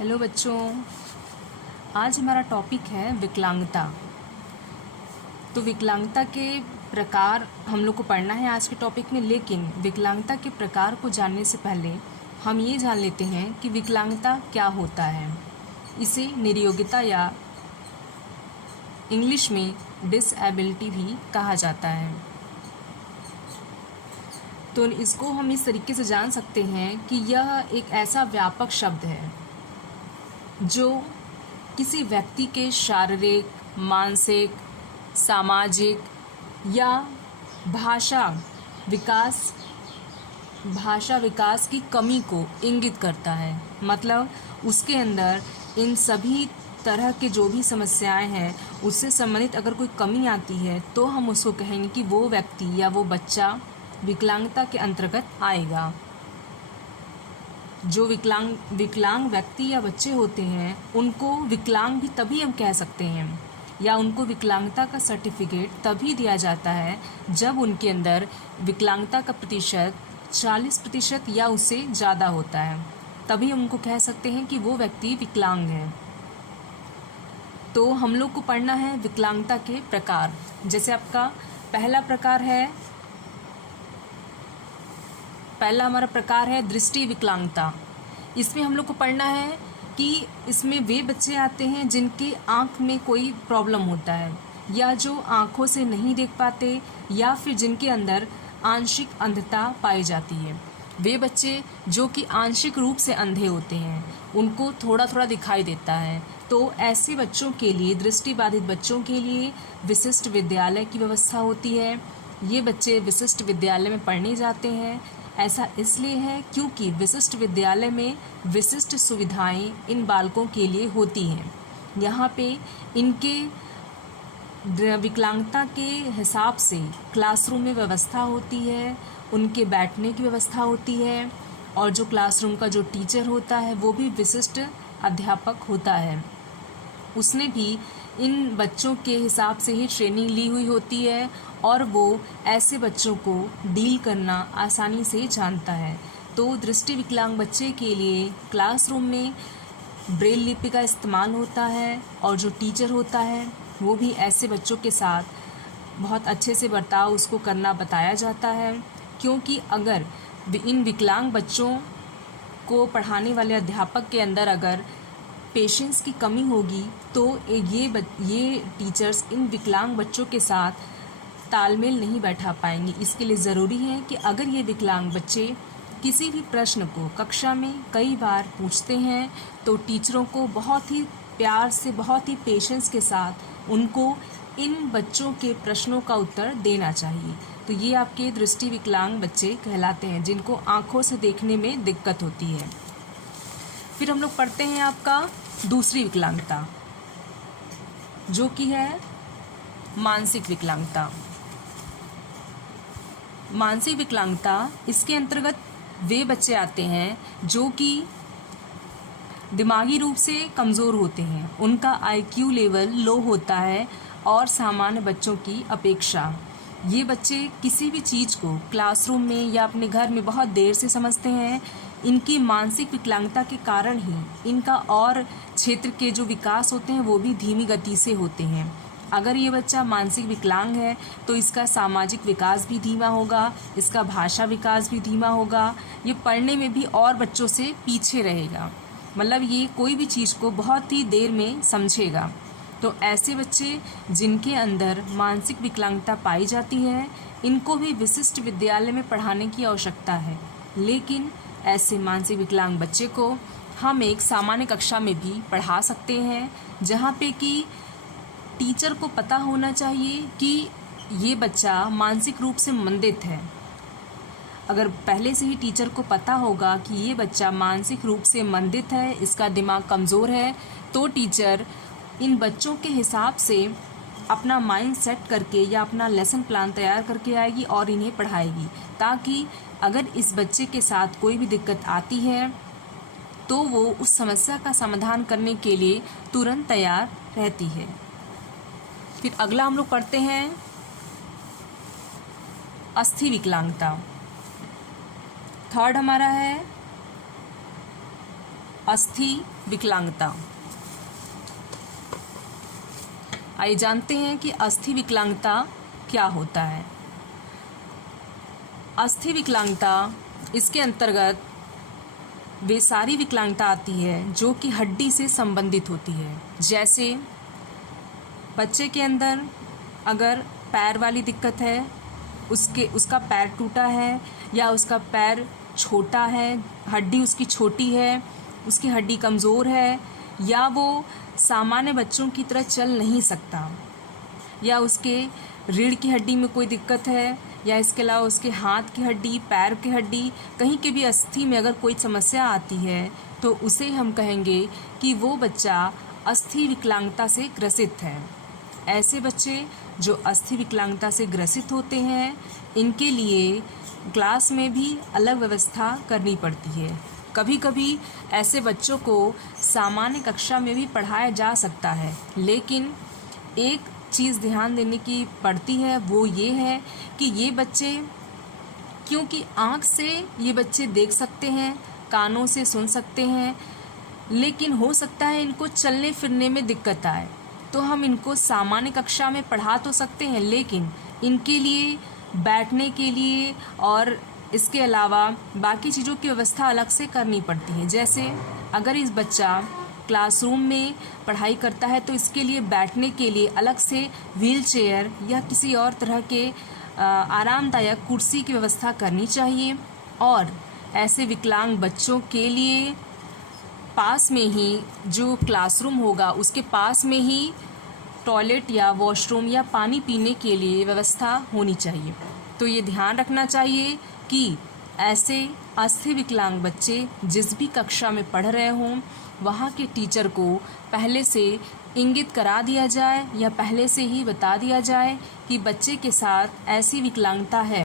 Hello बच्चों, आज हमारा टॉपिक है विकलांगता। तो विकलांगता के प्रकार हम लोग को पढ़ना है आज के टॉपिक में। लेकिन विकलांगता के प्रकार को जानने से पहले हम ये जान लेते हैं कि विकलांगता क्या होता है। इसे निर्योग्यता या इंग्लिश में डिसएबिलिटी भी कहा जाता है। तो इसको हम इस तरीके से जान सकते हैं कि यह एक ऐसा व्यापक शब्द है जो किसी व्यक्ति के शारीरिक, मानसिक, सामाजिक या भाषा विकास की कमी को इंगित करता है। मतलब उसके अंदर इन सभी तरह के जो भी समस्याएं हैं उससे संबंधित अगर कोई कमी आती है तो हम उसको कहेंगे कि वो व्यक्ति या वो बच्चा विकलांगता के अंतर्गत आएगा। जो विकलांग व्यक्ति या बच्चे होते हैं उनको विकलांग भी तभी हम कह सकते हैं या उनको विकलांगता का सर्टिफिकेट तभी दिया जाता है जब उनके अंदर विकलांगता का प्रतिशत 40% या उससे ज़्यादा होता है। तभी हम उनको कह सकते हैं कि वो व्यक्ति विकलांग है। तो हम लोग को पढ़ना है विकलांगता के प्रकार। जैसे आपका पहला हमारा प्रकार है दृष्टि विकलांगता। इसमें हम लोग को पढ़ना है कि इसमें वे बच्चे आते हैं जिनके आँख में कोई प्रॉब्लम होता है या जो आँखों से नहीं देख पाते या फिर जिनके अंदर आंशिक अंधता पाई जाती है। वे बच्चे जो कि आंशिक रूप से अंधे होते हैं, उनको थोड़ा थोड़ा दिखाई देता है। तो ऐसे बच्चों के लिए, दृष्टिबाधित बच्चों के लिए विशिष्ट विद्यालय की व्यवस्था होती है। ये बच्चे विशिष्ट विद्यालय में पढ़ने जाते हैं। ऐसा इसलिए है क्योंकि विशिष्ट विद्यालय में विशिष्ट सुविधाएं इन बालकों के लिए होती हैं। यहाँ पे इनके विकलांगता के हिसाब से क्लासरूम में व्यवस्था होती है, उनके बैठने की व्यवस्था होती है और जो क्लासरूम का जो टीचर होता है वो भी विशिष्ट अध्यापक होता है। उसने भी इन बच्चों के हिसाब से ही ट्रेनिंग ली हुई होती है और वो ऐसे बच्चों को डील करना आसानी से जानता है। तो दृष्टि विकलांग बच्चे के लिए क्लासरूम में ब्रेल लिपि का इस्तेमाल होता है और जो टीचर होता है वो भी ऐसे बच्चों के साथ बहुत अच्छे से बर्ताव उसको करना बताया जाता है। क्योंकि अगर इन विकलांग बच्चों को पढ़ाने वाले अध्यापक के अंदर अगर पेशेंस की कमी होगी तो ये टीचर्स इन विकलांग बच्चों के साथ तालमेल नहीं बैठा पाएंगे। इसके लिए ज़रूरी है कि अगर ये विकलांग बच्चे किसी भी प्रश्न को कक्षा में कई बार पूछते हैं तो टीचरों को बहुत ही प्यार से, बहुत ही पेशेंस के साथ उनको इन बच्चों के प्रश्नों का उत्तर देना चाहिए। तो ये आपके दृष्टि विकलांग बच्चे कहलाते हैं जिनको आँखों से देखने में दिक्कत होती है। फिर हम लोग पढ़ते हैं आपका दूसरी विकलांगता, जो कि है मानसिक विकलांगता। मानसिक विकलांगता, इसके अंतर्गत वे बच्चे आते हैं जो कि दिमागी रूप से कमज़ोर होते हैं, उनका IQ लेवल लो होता है और सामान्य बच्चों की अपेक्षा ये बच्चे किसी भी चीज़ को क्लासरूम में या अपने घर में बहुत देर से समझते हैं। इनकी मानसिक विकलांगता के कारण ही इनका और क्षेत्र के जो विकास होते हैं वो भी धीमी गति से होते हैं। अगर ये बच्चा मानसिक विकलांग है तो इसका सामाजिक विकास भी धीमा होगा, इसका भाषा विकास भी धीमा होगा, ये पढ़ने में भी और बच्चों से पीछे रहेगा। मतलब ये कोई भी चीज़ को बहुत ही देर में समझेगा। तो ऐसे बच्चे जिनके अंदर मानसिक विकलांगता पाई जाती है इनको भी विशिष्ट विद्यालय में पढ़ाने की आवश्यकता है। लेकिन ऐसे मानसिक विकलांग बच्चे को हम एक सामान्य कक्षा में भी पढ़ा सकते हैं, जहाँ पे कि टीचर को पता होना चाहिए कि ये बच्चा मानसिक रूप से मंदित है। अगर पहले से ही टीचर को पता होगा कि ये बच्चा मानसिक रूप से मंदित है, इसका दिमाग कमज़ोर है, तो टीचर इन बच्चों के हिसाब से अपना माइंड सेट करके या अपना लेसन प्लान तैयार करके आएगी और इन्हें पढ़ाएगी, ताकि अगर इस बच्चे के साथ कोई भी दिक्कत आती है तो वो उस समस्या का समाधान करने के लिए तुरंत तैयार रहती है। फिर अगला हम लोग पढ़ते हैं अस्थि विकलांगता। थर्ड हमारा है अस्थि विकलांगता। आइए जानते हैं कि अस्थि विकलांगता क्या होता है। अस्थि विकलांगता, इसके अंतर्गत वे सारी विकलांगता आती है जो कि हड्डी से संबंधित होती है। जैसे बच्चे के अंदर अगर पैर वाली दिक्कत है, उसका पैर टूटा है या उसका पैर छोटा है, हड्डी उसकी छोटी है, उसकी हड्डी कमज़ोर है, या वो सामान्य बच्चों की तरह चल नहीं सकता, या उसके रीढ़ की हड्डी में कोई दिक्कत है, या इसके अलावा उसके हाथ की हड्डी, पैर की हड्डी, कहीं के भी अस्थि में अगर कोई समस्या आती है तो उसे हम कहेंगे कि वो बच्चा अस्थि विकलांगता से ग्रसित है। ऐसे बच्चे जो अस्थि विकलांगता से ग्रसित होते हैं, इनके लिए क्लास में भी अलग व्यवस्था करनी पड़ती है। कभी कभी ऐसे बच्चों को सामान्य कक्षा में भी पढ़ाया जा सकता है, लेकिन एक चीज़ ध्यान देने की पड़ती है, वो ये है कि ये बच्चे, क्योंकि आँख से ये बच्चे देख सकते हैं, कानों से सुन सकते हैं, लेकिन हो सकता है इनको चलने फिरने में दिक्कत आए, तो हम इनको सामान्य कक्षा में पढ़ा तो सकते हैं, लेकिन इनके लिए बैठने के लिए और इसके अलावा बाकी चीज़ों की व्यवस्था अलग से करनी पड़ती है। जैसे अगर इस बच्चा क्लासरूम में पढ़ाई करता है तो इसके लिए बैठने के लिए अलग से व्हील चेयर या किसी और तरह के आरामदायक कुर्सी की व्यवस्था करनी चाहिए। और ऐसे विकलांग बच्चों के लिए पास में ही जो क्लासरूम होगा उसके पास में ही टॉयलेट या वॉशरूम या पानी पीने के लिए व्यवस्था होनी चाहिए। तो ये ध्यान रखना चाहिए कि ऐसे अस्थि विकलांग बच्चे जिस भी कक्षा में पढ़ रहे हों, वहाँ के टीचर को पहले से इंगित करा दिया जाए या पहले से ही बता दिया जाए कि बच्चे के साथ ऐसी विकलांगता है।